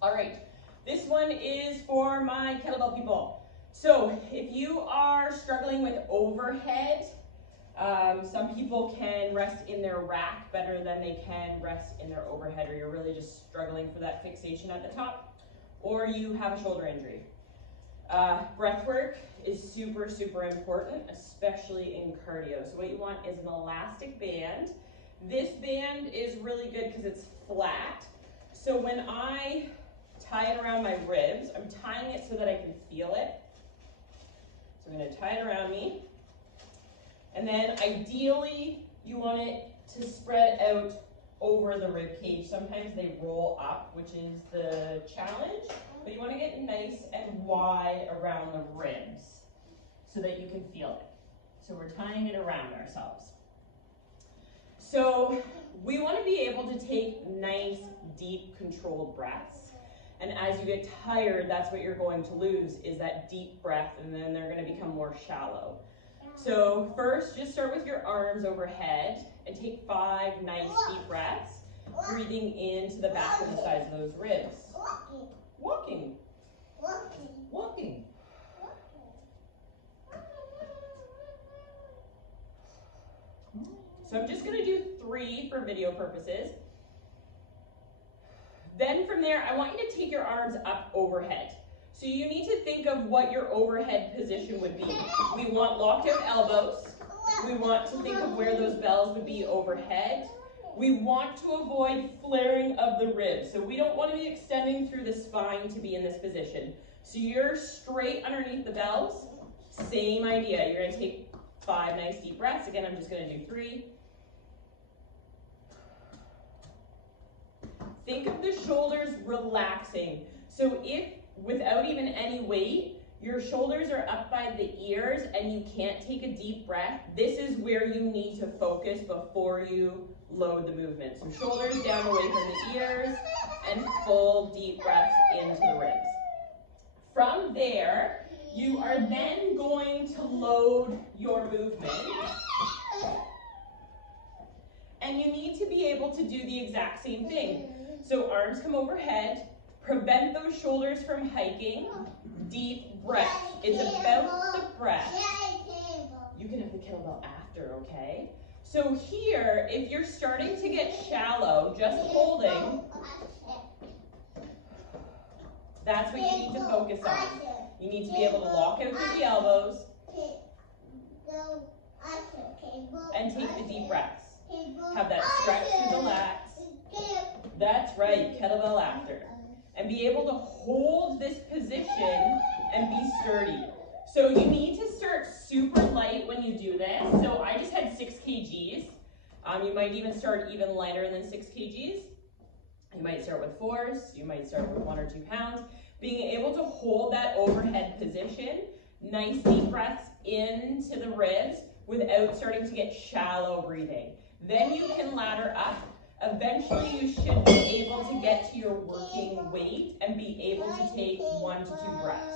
All right, this one is for my kettlebell people. So if you are struggling with overhead, some people can rest in their rack better than they can rest in their overhead, or you're really just struggling for that fixation at the top, or you have a shoulder injury. Breath work is super, super important, especially in cardio. So what you want is an elastic band. This band is really good because it's flat. So when I tie it around my ribs, I'm tying it so that I can feel it. So I'm going to tie it around me. And then ideally, you want it to spread out over the rib cage. Sometimes they roll up, which is the challenge, but you want to get nice and wide around the ribs so that you can feel it. So we're tying it around ourselves. So we want to be able to take nice, deep, controlled breaths. And as you get tired, that's what you're going to lose, is that deep breath, and then they're going to become more shallow. So first, just start with your arms overhead and take 5 nice deep breaths, breathing into the back of the sides of those ribs. Walking. Walking. So I'm just going to do 3 for video purposes. Then from there, I want you to take your arms up overhead. So you need to think of what your overhead position would be. We want locked out elbows. We want to think of where those bells would be overhead. We want to avoid flaring of the ribs. So we don't want to be extending through the spine to be in this position. So you're straight underneath the bells. Same idea. You're going to take 5 nice deep breaths. Again, I'm just going to do 3. Think of the shoulders relaxing. So if, without even any weight, your shoulders are up by the ears and you can't take a deep breath, this is where you need to focus before you load the movement. So shoulders down away from the ears and full deep breaths into the ribs. From there, you are then going to load your movement. And you need to be able to do the exact same thing. So arms come overhead, prevent those shoulders from hiking, deep breath. It's about the breath. You can have the kettlebell after, okay? So here, if you're starting to get shallow, just holding, that's what you need to focus on. You need to be able to lock out through the elbows and take the deep breaths. Have that stretch through the lats. That's right, kettlebell after. And be able to hold this position and be sturdy. So you need to start super light when you do this. So I just had 6 kgs. You might even start even lighter than 6 kgs. You might start with 4s. You might start with 1 or 2 pounds. Being able to hold that overhead position, nice deep breaths into the ribs without starting to get shallow breathing. Then you can ladder up. Eventually, you should be able to get to your working weight and be able to take 1 to 2 breaths.